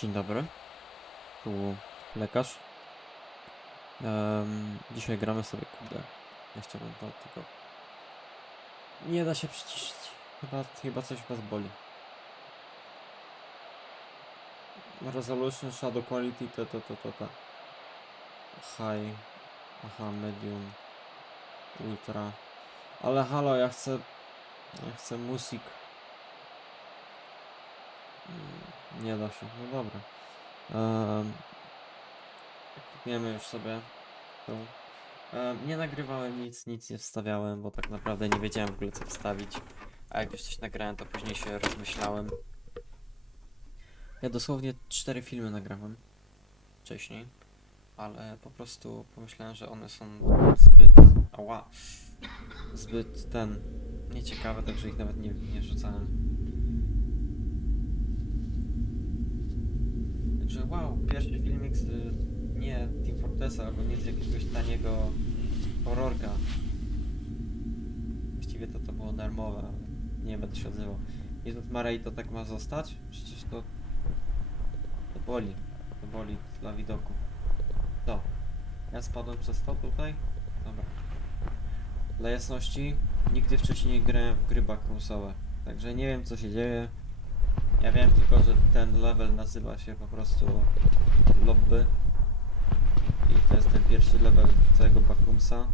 Dzień dobry. Tu lekarz. Em, dzisiaj gramy sobie, kurde. Ja chciałbym to tylko. Nie da się przyciszyć. Chyba, chyba coś was boli. Resolution, Shadow Quality, to, to, to, to, to. High. Aha, medium. Ultra. Ale halo, ja chcę. Ja chcę musik. Nie da się, no dobra. Um, już sobie tą. Em, nie nagrywałem nic, nic nie wstawiałem, bo tak naprawdę nie wiedziałem w ogóle co wstawić. A jak już coś nagrałem, to później się rozmyślałem. Ja dosłownie cztery filmy nagrałem wcześniej, ale po prostu pomyślałem, że one są zbyt. Ała! Zbyt ten. nieciekawe, także ich nawet nie, nie rzucałem. Także wow, pierwszy filmik z nie Team Fortressa albo nie z jakiegoś taniego horrorka. Właściwie to to było darmowe, nie będę się odzywał. Jezus Marei to tak ma zostać? Przecież to... To boli. To boli dla widoku. To. Ja spadłem przez to tutaj? Dobra. Dla jasności, nigdy wcześniej nie grałem w gry backroomsowe. Także nie wiem co się dzieje. Ja wiem tylko, że ten level nazywa się po prostu lobby. I to jest ten pierwszy level całego backroomsa.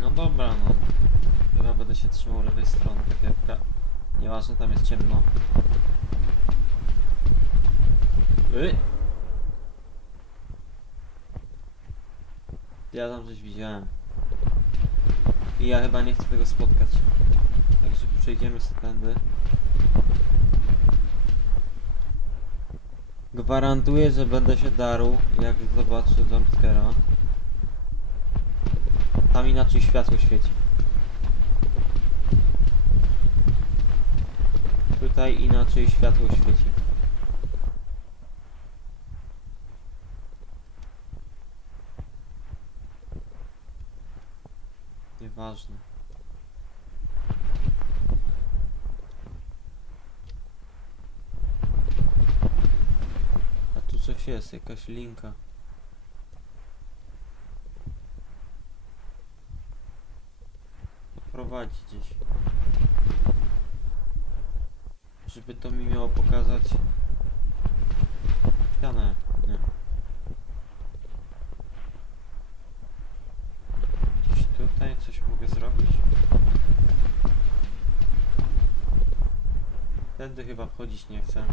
No dobra, no. Chyba będę się trzymał lewej strony, tak jak... pra- Nieważne, tam jest ciemno. Y! Ja tam coś widziałem. I ja chyba nie chcę tego spotkać. Przejdziemy sobie. Gwarantuję, że będę się darł, jak zobaczę jumpscare'a. Tam inaczej światło świeci. Tutaj inaczej światło świeci. Nieważne. A tu coś jest, jakaś linka. Prowadzi gdzieś. Żeby to mi miało pokazać. Ścianę. Nie. Gdzieś tutaj coś mogę zrobić? Tędy chyba wchodzić nie chcę.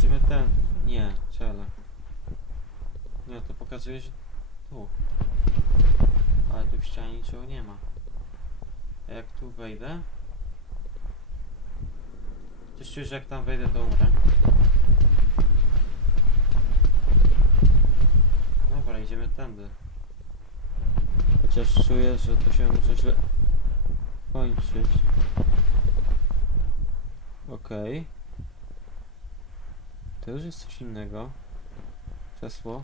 Idziemy ten. Nie, czele. Nie, to pokazuje, że tu. Ale tu w ścianie niczego nie ma. A jak tu wejdę? Coś czuję, że jak tam wejdę, to umrę. Dobra, idziemy tędy. Chociaż czuję, że to się może źle kończyć. Okej. To już jest coś innego. Krzesło.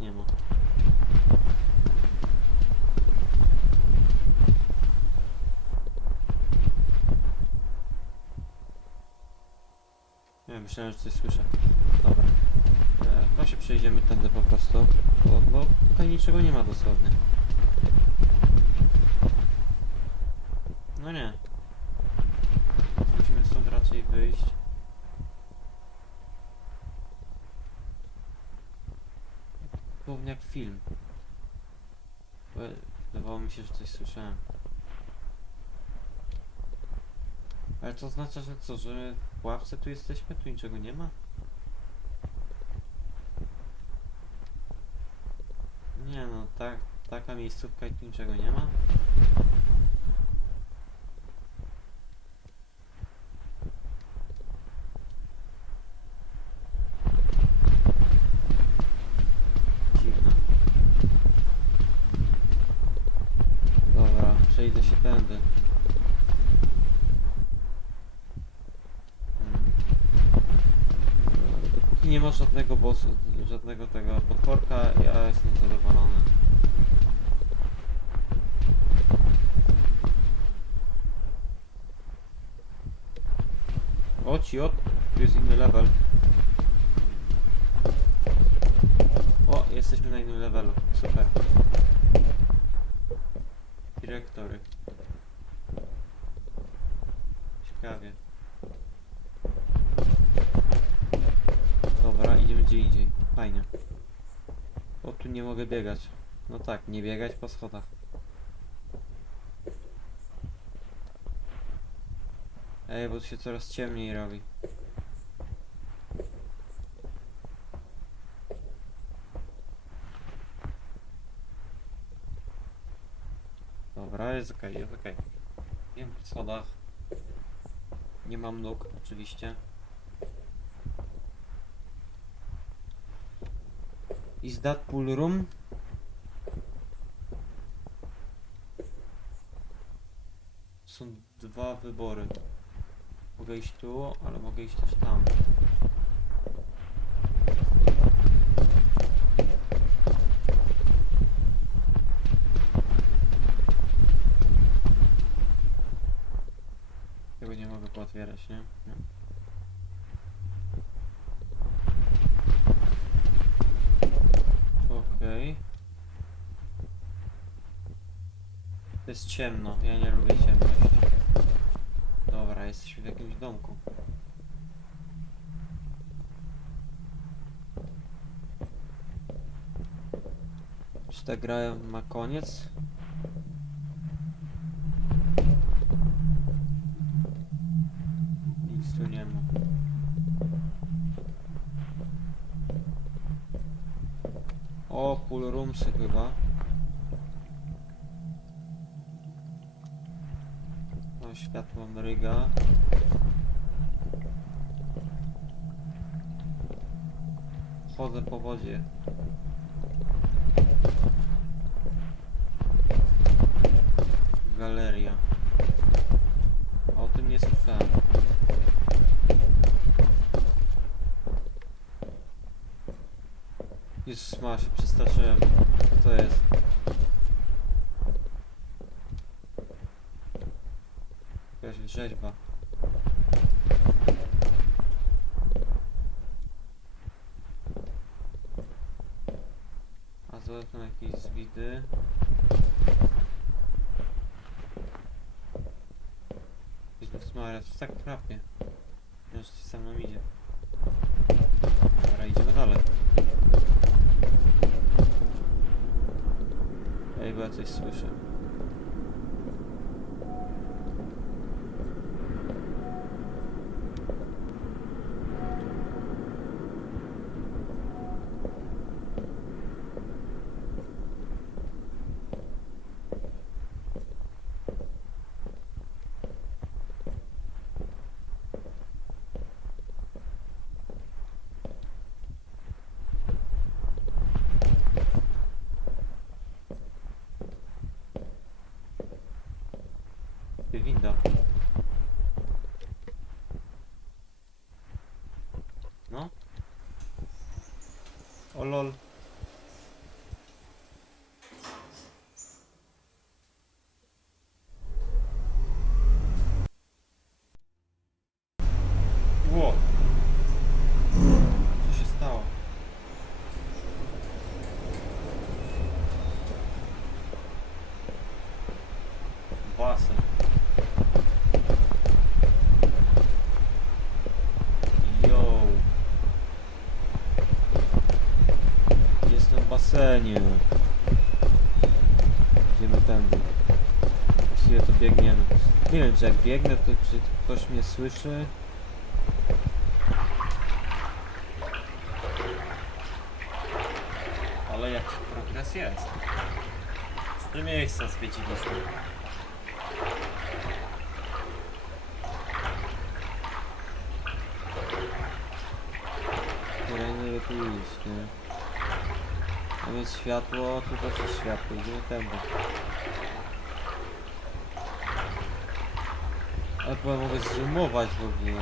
Nie ma. Nie, myślałem, że coś słyszę. Dobra. E, się przejdziemy tędy po prostu. Bo, bo tutaj niczego nie ma dosłownie. No nie. Musimy stąd raczej wyjść. Dosłownie jak film. Wydawało mi się, że coś słyszałem. Ale to oznacza, że co, że w ławce tu jesteśmy, tu niczego nie ma? Nie no, tak taka miejscówka i tu niczego nie ma? Dziwne. Dobra, przejdę się tędy. Hmm. Dopóki nie ma żadnego bossu, żadnego tego potworka, ja jestem zadowolony. O, ciot, tu jest inny level. O, jesteśmy na innym levelu, super. Dyrektory. Ciekawie. Dobra, idziemy gdzie indziej. Fajnie. O, tu nie mogę biegać. No tak, nie biegać po schodach. Ej, bo tu się coraz ciemniej robi. Dobra, jest okej, jest okej. Wiem po schodach. Nie mam nóg, oczywiście. Is that pool room? Są dwa wybory. Mogę iść tu, ale mogę iść też tam. Tego nie mogę pootwierać, nie? nie. Okej. To jest ciemno, ja nie lubię ciemności. Dobra, jesteśmy w jakimś domku. Czy ta gra ma koniec? Nic tu nie ma. O, pool chyba. Światło mryga. Chodzę po wodzie. Galeria. O tym nie słyszałem. Jezus ma się przestraszyłem. Co to jest? Rzeźba. A są jakieś zwidy. Jezus Maria, to tak trafnie. Jeszcze za mną idzie. Dobra, idziemy dalej. Ej, bo ja coś słyszę. Winda. No. O lol. Ło. Co się stało? Basen. Yo. Jestem w basenie. Idziemy tędy. Właściwie to biegniemy. Jak biegnę, to czy ktoś mnie słyszy. Ale jak progres jest. Trzy miejsca zwiedziliśmy. Kolejny tu iść, nie? Tam jest światło, tu też jest światło, idziemy tędy. Chyba mogę zoomować w ogóle.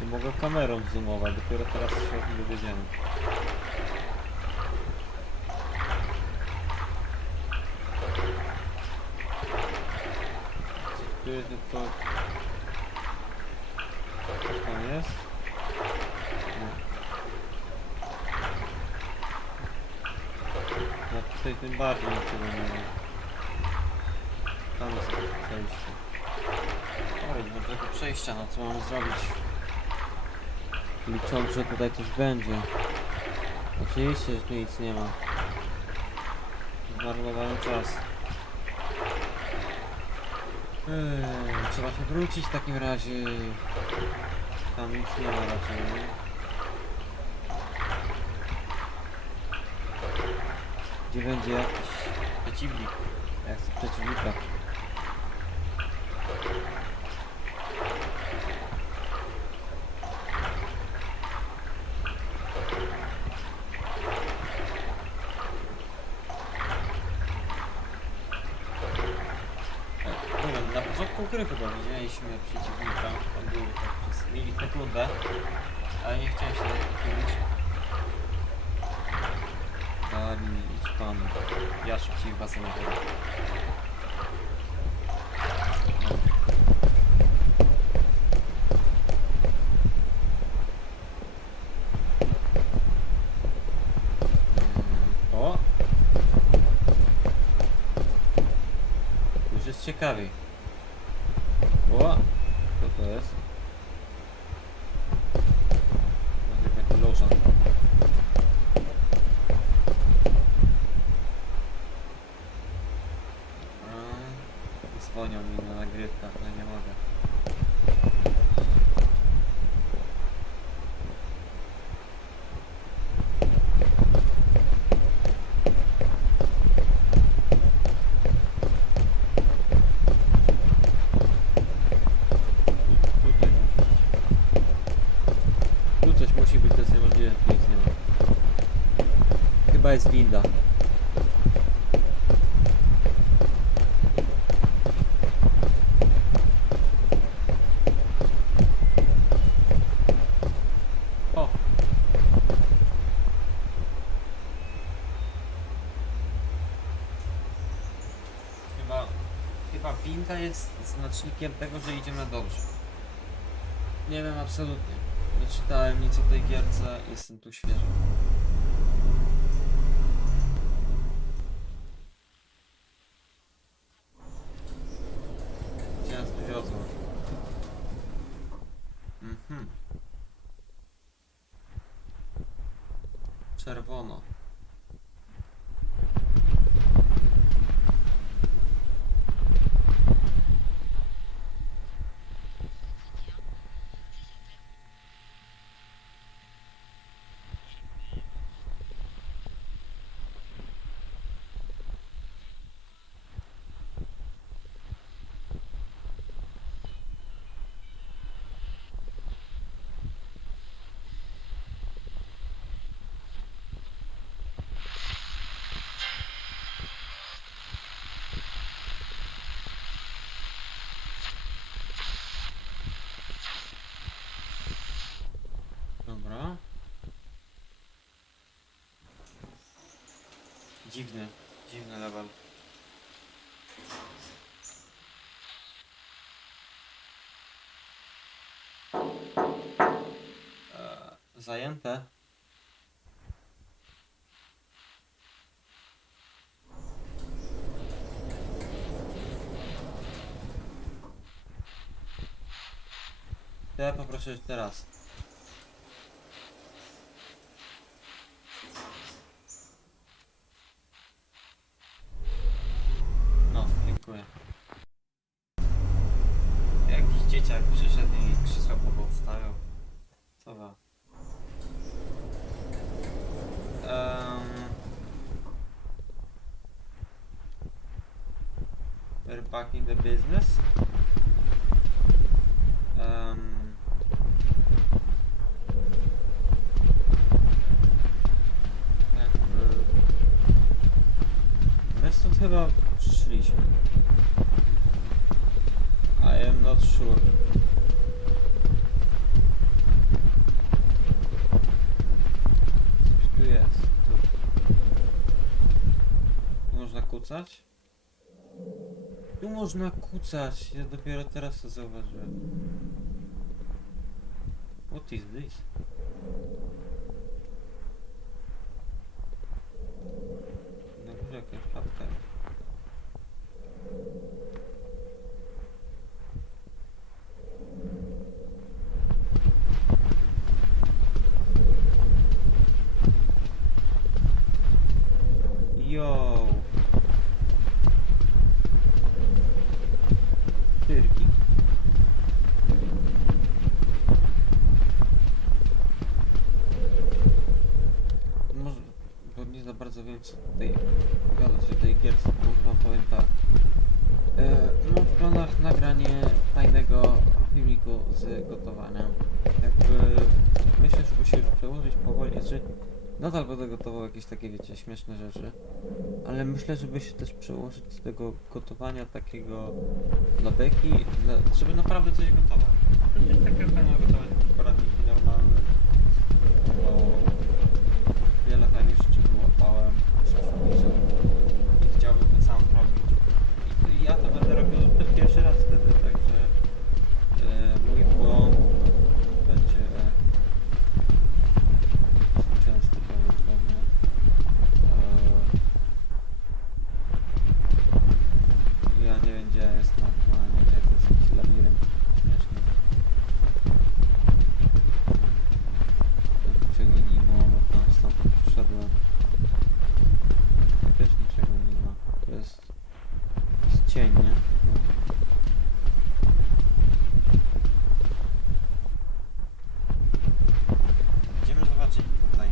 Nie mogę kamerą zoomować, dopiero teraz się o tym dowiedziałem. Coś tu jest, to... Coś tam jest? Nie. No tutaj tym bardziej niczego nie ma. Przejście. Oj, nie tego przejścia, no co mamy zrobić? Licząc, że tutaj coś będzie. Oczywiście, że tu nic nie ma. Zmarnowałem czas. Eee, trzeba się wrócić w takim razie. Tam nic nie ma raczej, nie? Gdzie będzie jakiś przeciwnik? Ja chcę przeciwnika. E, Nie wiem, na początku gry chyba widzieliśmy przeciwnika. On był tak przez milisekundę, ale nie chciałem się na niego chylić. Dali, idź pan. Ja szybciej was samochodu. O! Już jest ciekawiej. O! Co to jest? Może taki lożan. A, Dzwonią mi na nagrywkach, no nie mogę. Tu coś musi być, to jest niemożliwe, nic nie ma. Chyba jest winda. O! Chyba, chyba winda jest znacznikiem tego, że idziemy dobrze. Nie wiem absolutnie. Nie czytałem nic o tej gierce, jestem tu świeży. Gdzie nas wywiozło? Mhm. Czerwono. Dobra. Dziwny, dziwny level. Eee, zajęte. Ja poproszę jeszcze raz. No, dziękuję. Jakiś dzieciak przyszedł i krzesła powstają. Co za? Um, back in the business. Um, jakby... My stąd chyba przyszliśmy. I am not sure. Coś tu jest. Tu. Można kucać? Tu można kucać. Ja dopiero teraz to zauważyłem. What is this? Na górze jakaś chatka. jest. Yo. Tyrki. Może, bo nie za bardzo wiem co o tej gierce, może wam powiem tak. E, mam w planach nagranie fajnego filmiku z gotowania. Jakby myślę, żeby się już przełożyć powoli, znaczy nadal będę gotował jakieś takie, wiecie, śmieszne rzeczy, ale myślę, żeby się też przełożyć z tego gotowania takiego dla beki, żeby naprawdę coś gotować. To jest takie fajne gotować poradniki normalne, bo wiele fajnych rzeczy wyłapałem z przepisów i chciałbym to sam robić. I, I ja to będę robił też pierwszy raz wtedy, także e, mój błąd będzie e, często prawdopodobnie. E, ja nie wiem gdzie ja jestem aktualnie, nie, to jest jakiś labirynt śmieszny. Tam niczego nie ma, bo tam stamtąd przyszedłem. Też niczego nie ma. To jest, to jest cień, nie? No. Idziemy zobaczyć tutaj.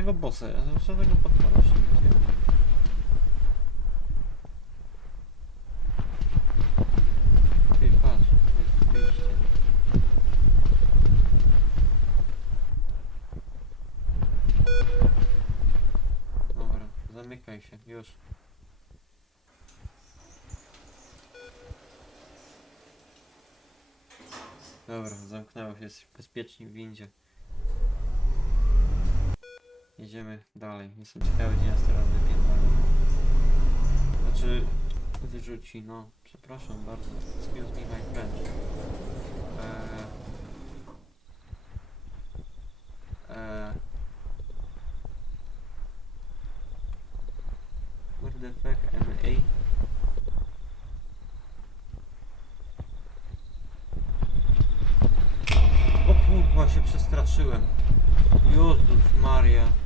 Żadnego bossa, żadnego podpora się nie widziałem. Patrz, jest wyjście. Dobra, zamykaj się, już. Dobra, zamknęło się, jesteś bezpieczni w windzie. Jedziemy dalej. Jestem ciekawy, gdzie nas teraz wypierdolą. Znaczy, wyrzuci, no. Przepraszam bardzo. Excuse me, my French. Eee... Eee... Where the fuck am I? O kurwa, się przestraszyłem. Jezus Maria.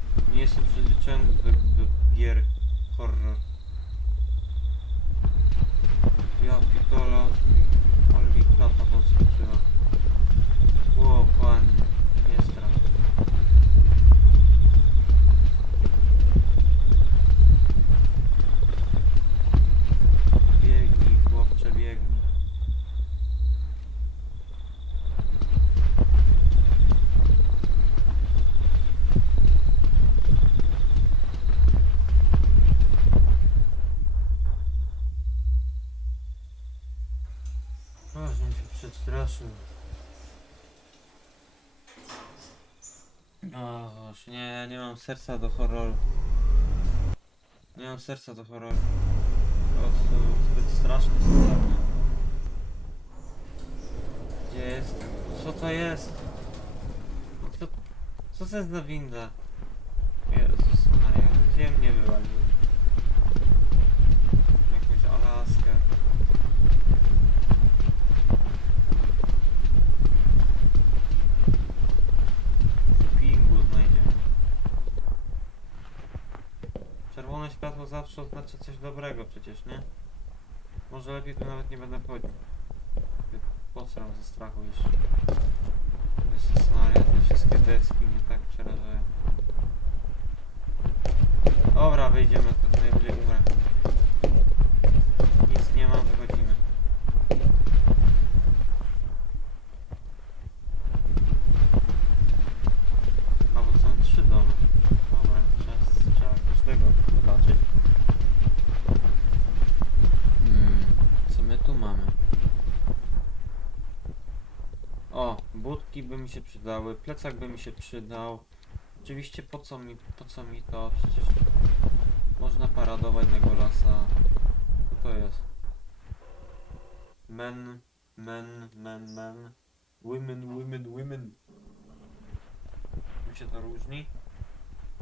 Nie jestem przyzwyczajony do, do gier horror. Ja pitole, aż mi, ale mi klapa podskoczyła. O panie, nie strasz. Biegnij, chłopcze, biegnij. Aż mi się przestraszył. Oż, nie, nie mam serca do horroru. Nie mam serca do horroru. Po prostu zbyt dla mnie. Gdzie jest? Co to jest? Co, co to jest za winda? Jezus Maria, gdzie mnie wywalił? Zawsze oznacza coś dobrego przecież, nie? Może lepiej tu nawet nie będę chodził. Posram ze strachu jeszcze. Jezus Maria, te wszystkie deski mnie tak przerażają. Dobra, wyjdziemy, to najwyżej umrę. nie ma, wychodzimy. A bo są trzy domy. Dobra, trzeba, trzeba każdego zobaczyć. Hmm, co my tu mamy? O, budki by mi się przydały, plecak by mi się przydał. Oczywiście po co mi, po co mi to? Przecież można paradować na golasa. Co to jest? Men, men, men, men. Women, women, women. Czym się to różni?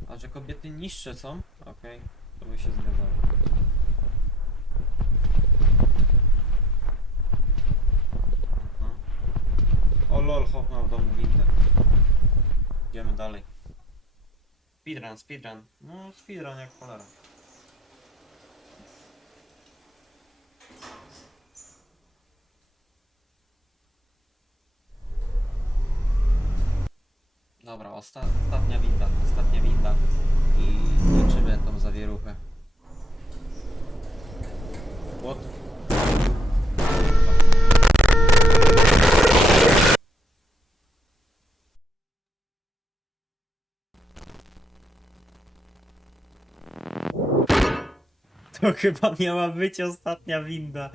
A że kobiety niższe są? Okej, to by się zgadzało. Aha. O lol, hop ma w domu windę. Idziemy dalej. Speedrun, speedrun. No, speedrun jak cholera. Dobra, osta ostatnia winda, ostatnia winda. I kończymy tą zawieruchę. What? To chyba miała być ostatnia winda.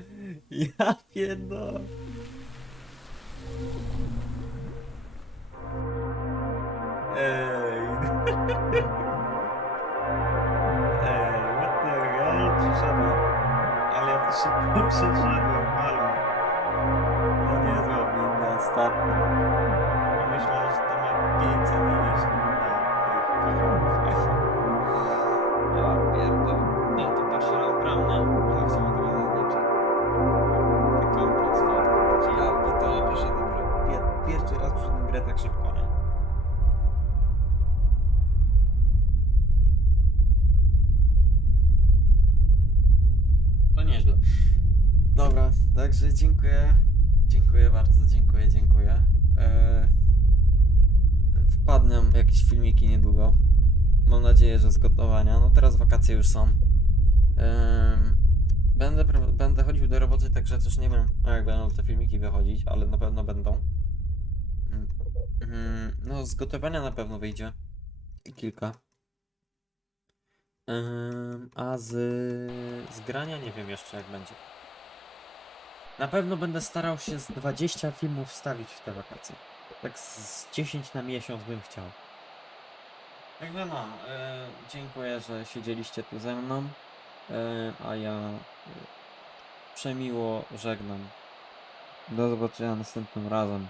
Ja pierdolę. Ej. Ej, what the hell? Przyszedłem. Ale ja to szybko przeszedłem, halo. To nie zła winda ostatnia. Myślałem, że to ma 500 ileś kurwa tych poziomów. Ja pierdolę. To nie? Tak samo tego zaznaczę. Ten kompleks fakty. Ja pitole przeszedłem grę. Pier pierwszy raz przeszedłem grę tak szybko, nie? To nieźle. Dobra, także dziękuję. Dziękuję bardzo, dziękuję, dziękuję. Eee, wpadną jakieś filmiki niedługo. Mam nadzieję, że z gotowania. No teraz wakacje już są. Będę, będę chodził do roboty, także też nie wiem, jak będą te filmiki wychodzić, ale na pewno będą. Mm, mm, No, z gotowania na pewno wyjdzie. I kilka. A z, z grania nie wiem jeszcze jak będzie. Na pewno będę starał się z 20 filmów wstawić w te wakacje. Tak z 10 na miesiąc bym chciał. Jakby no, dziękuję, że siedzieliście tu ze mną, a ja e, przemiło żegnam. Do zobaczenia następnym razem.